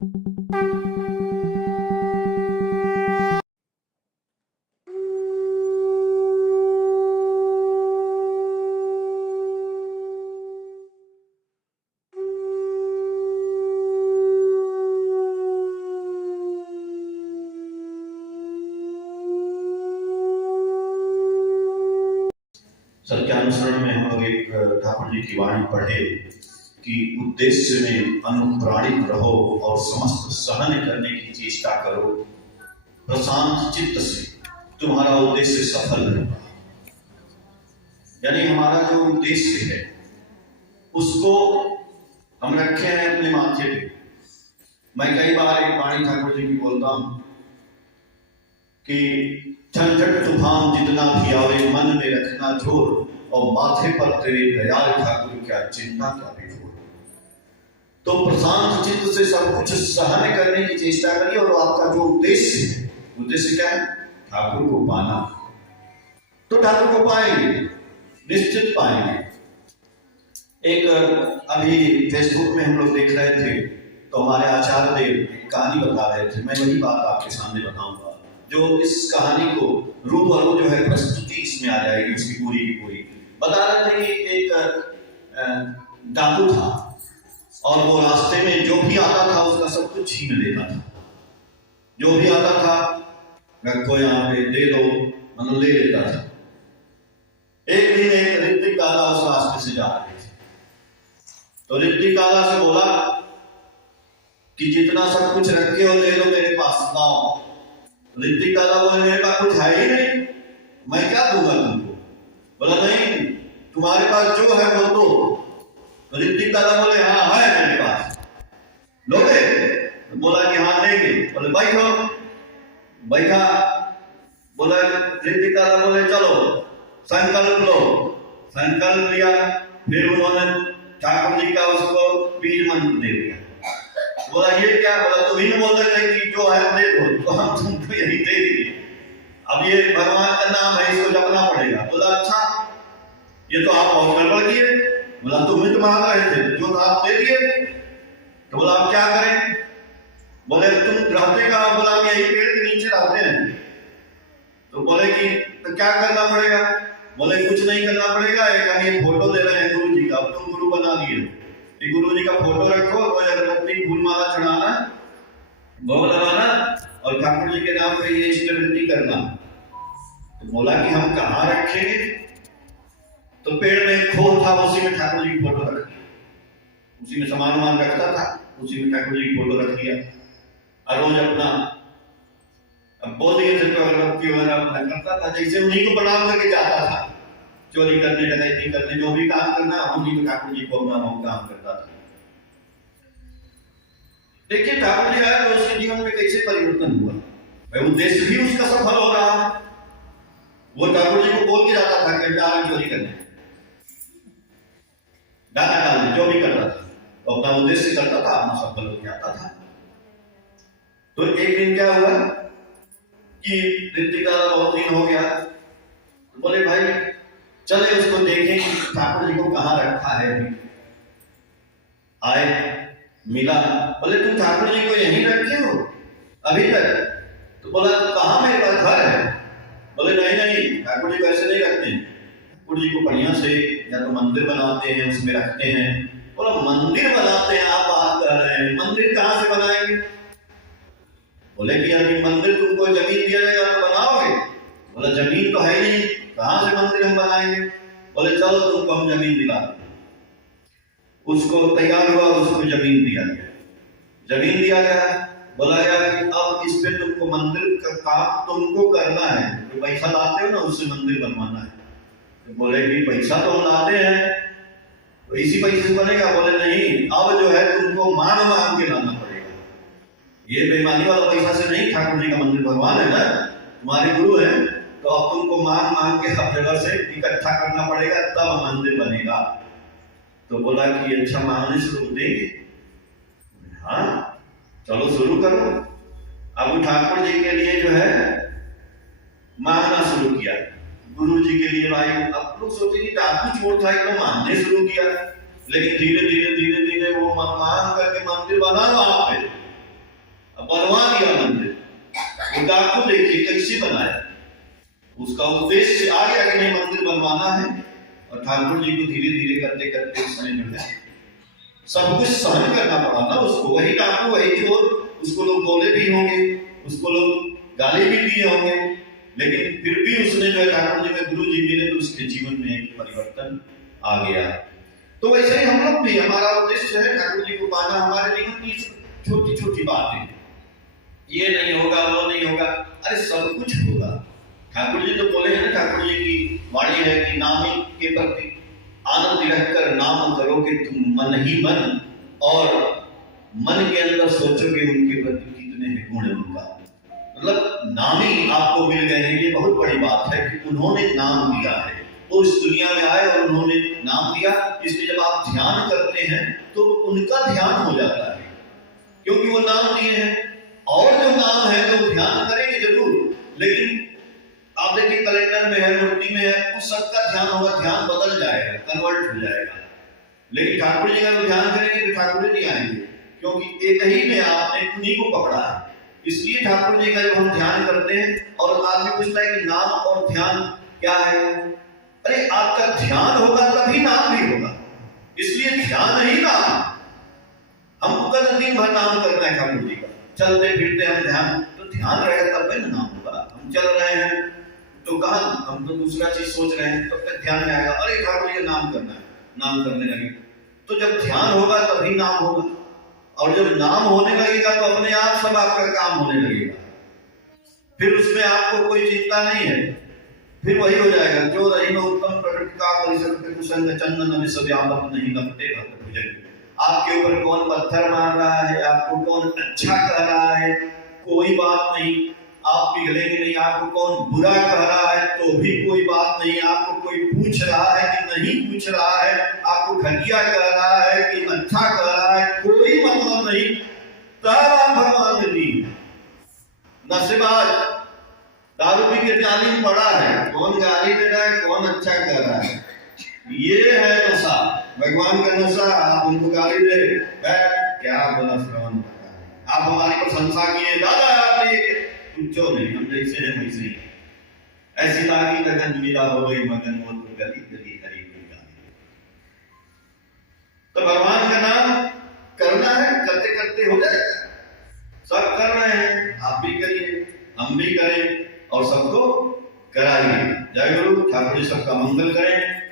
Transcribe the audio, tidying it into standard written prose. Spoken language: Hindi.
सत्यानुसरण में हम लोग एक ठाकुर जी की वाणी पढ़े कि उद्देश्य में अनुप्राणित रहो और समस्त सहन करने की चेष्टा करो, प्रशांत चित्त से तुम्हारा उद्देश्य सफल होगा। यानी हमारा जो उद्देश्य है उसको हम रखे हैं अपने माथे पे। मैं कई बार एक वाणी ठाकुर जी की बोलता हूं कि झंझट तूफान जितना भी आवे मन में रखना जोर, और माथे पर तेरे दयाल ठाकुर क्या चिंता क्या विभोर। तो प्रशांत चित्त से सब कुछ सहन करने की चेष्टा करिए, और आपका जो उद्देश्य है, उद्देश्य क्या है? ठाकुर को पाना। तो ठाकुर को पाएंगे, निश्चित पाएंगे। एक अभी फेसबुक में हम लोग देख रहे थे तो हमारे आचार्य देव कहानी बता रहे थे। मैं वही बात आपके सामने बताऊंगा जो इस कहानी को रूबरू जो है प्रस्तुति इसमें आ जाएगी उसकी पूरी की पूरी। बता रहे थे कि एक डाकू था और वो रास्ते में जो भी आता था उसका सब कुछ छीन लेता था। जो भी आता था रखो यहाँ पे, दे दो, मतलब ले लेता था। एक दिन एक ऋतिक दादा उस रास्ते से जा रहे थे तो ऋतिक दादा से बोला कि जितना सब कुछ रखे हो दे दो मेरे पास लाओ। ऋतिक दादा बोले मेरे पास कुछ है ही नहीं, मैं क्या दूंगा तुमको? बोला नहीं, तुम्हारे पास जो है वो दो। तो ऋतिक दादा बोले हाँ है मेरे पास, लोगे? तो बोला कि हाँ देंगे। बोले बैठो, बैठा। बोला ऋतिक दादा बोले चलो संकल्प लो। संकल्प लिया, फिर उन्होंने ठाकुर जी का उसको बीज मंत्र दे दिया। बोला ये क्या? बोला तुम ही बोल रहे थे कि जो है दे दो, तो हम तुमको यही दे दिए। अब ये भगवान का नाम है, इसको जपना पड़ेगा। बोला अच्छा, ये तो आप बहुत गड़बड़ किए। बोला तुम ही तो मांग रहे थे, जो था आप दे दिए। तो बोला आप क्या करें? बोले तुम रहते कहाँ? बोला हम यही पेड़ के नीचे रहते हैं। तो बोले कि तो क्या करना पड़ेगा? बोले कुछ नहीं करना पड़ेगा, एक ये फोटो ले रहे हैं गुरु जी का, तुम गुरु बना लिए। गुरु जी का फोटो रखो, रोज अगरबत्ती फूल माला चढ़ाना, भोग लगाना और ठाकुर जी के नाम पे ये इष्टवृत्ति करना। तो बोला कि हम कहाँ रखेंगे? तो पेड़ में एक खोल था, उसी में ठाकुर जी की फोटो रख दी। उसी में सामान वामान रखता था, उसी में ठाकुर जी की फोटो रख दिया। और रोज अपना अब बोल दिए थे तो अगरबत्ती वगैरह अपना करता था, जैसे उन्हीं को प्रणाम करके जाता था। चोरी करने, डकैती करने, जो भी काम करना उन्हीं को ठाकुर जी को अपना काम करता था। देखिए ठाकुर जी आया तो उसके जीवन में कैसे परिवर्तन हुआ। भाई उद्देश्य भी उसका सफल हो रहा है। वो ठाकुर जी को बोल के जाता था कि डाल चोरी करने, डाला डालने, जो भी करता था तो अपना उद्देश्य करता था, अपना सफल हो जाता था। तो एक दिन क्या हुआ कि ऋतिक दादा बहुत दिन हो गया, तो बोले भाई चले उसको देखें कि ठाकुर जी को कहाँ रखा है। आए, मिला। बोले तुम ठाकुर जी को यहीं रखे हो अभी तक? तो बोला कहाँ मेरे पास घर है। बोले नहीं नहीं, ठाकुर जी को ऐसे नहीं रखते हैं, ठाकुर जी को बढ़िया से या तो मंदिर बनाते हैं उसमें रखते हैं। बोला मंदिर बनाते हैं? आप बात कर रहे हैं, मंदिर कहाँ से बनाएंगे? बोले कि यदि मंदिर तुमको जमीन दिया जाएगा तो बनाओगे? बोला जमीन तो है नहीं, कहाँ से मंदिर हम बनाएंगे? बोले चलो तुमको हम जमीन दिला। उसको तैयार हुआ, उसको जमीन दिया गया। जमीन दिया गया, बोला गया कि अब इस पे तुमको मंदिर का काम तुमको करना है, तो पैसा लाते हो ना उससे मंदिर बनवाना है। तो बोले कि पैसा तो हम लाते हैं, तो इसी पैसे से बनेगा? बोले नहीं, अब जो है तुमको मांग मांग के लाना पड़ेगा। ये बेईमानी वाला पैसा से नहीं, ठाकुर जी का मंदिर भगवान है ना, तुम्हारे गुरु है, तो अब तुमको मांग मांग के सब जगह से इकट्ठा करना पड़ेगा, तब मंदिर बनेगा। तो बोला कि अच्छा मांगने शुरू देंगे? हाँ चलो शुरू करो। अब ठाकुर जी के लिए जो है मांगना शुरू किया, गुरु जी के लिए। भाई अब लोग सोचे कि ठाकुर चोर था तो मांगने शुरू किया, लेकिन धीरे धीरे धीरे धीरे वो मांग करके मंदिर बना वहां पे। उद्देश्य बनाया, उसका उद्देश्य आ गया कि नहीं मंदिर बनवाना है, और ठाकुर जी को धीरे धीरे करते करते उसमें जो है सब कुछ सहन करना पड़ा ना उसको। वही डाकू वही चोर, उसको लोग बोले भी होंगे, उसको लोग गाली भी दिए होंगे, लेकिन फिर भी उसने जो है ठाकुर जी में गुरु जी मिले तो उसके जीवन में एक परिवर्तन आ गया। तो वैसे ही हम लोग भी, हमारा उद्देश्य है ठाकुर जी को पाना। हमारे जीवन की छोटी छोटी बातें, ये नहीं होगा वो नहीं होगा, अरे सब कुछ होगा। ठाकुर जी तो बोले हैं, ठाकुर जी की वाणी है कि नामी के प्रति आनंद रहकर नाम करोगे तुम मन ही मन, और मन के अंदर सोचोगे उनके प्रति कितने हैं गुण उनका। मतलब नामी आपको मिल गए हैं, ये बहुत बड़ी बात है कि उन्होंने नाम दिया है, वो इस दुनिया में आए और उन्होंने नाम दिया। इसलिए जब आप ध्यान करते हैं तो उनका ध्यान हो जाता है, क्योंकि वो नाम दिए हैं। और जो नाम है तो ध्यान करेंगे जरूर, लेकिन आप देखिए कैलेंडर में है, मूर्ति में है, उस सबका ध्यान होगा, ध्यान बदल जाएगा, कन्वर्ट हो जाएगा। लेकिन ठाकुर जी का ध्यान करेंगे तो ठाकुर जी आएंगे, क्योंकि एक ही में आपने उन्हीं को पकड़ा है। इसलिए ठाकुर जी का जब हम ध्यान करते हैं, और आदमी पूछता है कि नाम और ध्यान क्या है, अरे आपका ध्यान होगा तभी नाम भी होगा, इसलिए ध्यान ही नाम। हमको कल दिन भर नाम करना है ठाकुर जी का, चलते फिरते हम ध्यान, तो ध्यान रहेगा तब ना नाम होगा। हम चल रहे हैं तो कहा हम तो दूसरा चीज सोच रहे हैं, तब तक ध्यान में आएगा, अरे ठाकुर जी नाम करना है, नाम करने लगे। तो जब ध्यान होगा तभी नाम होगा, और जब नाम होने लगेगा तो अपने आप सब आपका काम होने लगेगा, फिर उसमें आपको कोई चिंता नहीं है, फिर वही हो जाएगा। जो रही में उत्तम प्रकृति का परिसर कुसंग चंदन में सब आप नहीं लगते भक्त पूजन। आपके ऊपर कौन पत्थर मार रहा है, आपको कौन अच्छा कह रहा है, कोई बात नहीं, आप पिघलेंगे नहीं। आपको कौन बुरा कह रहा है तो भी कोई बात नहीं, आपको कोई पूछ रहा है कि नहीं पूछ रहा है, आपको घटिया कह रहा है कि अच्छा कह रहा है, कोई मतलब नहीं। तब आप भगवान जी नशेबाज दारू पी के गाली पड़ा है, कौन गाली दे रहा है, कौन अच्छा कह रहा है, ये है नशा, भगवान का नशा। आप उनको गाली दे, क्या बोला श्रवण, आप हमारी प्रशंसा किए, दादा आपने कुछ नहीं, हम जैसे हैं वैसे ही। ऐसी लागी लगन मिला हो गई मगन मोर गली गली हरी गाली। तो भगवान का नाम करना है, करते करते हो जाएगा। सब कर रहे हैं, आप भी करिए, हम भी करें, और सबको कराइए। जय गुरु। ठाकुर जी सबका मंगल करें।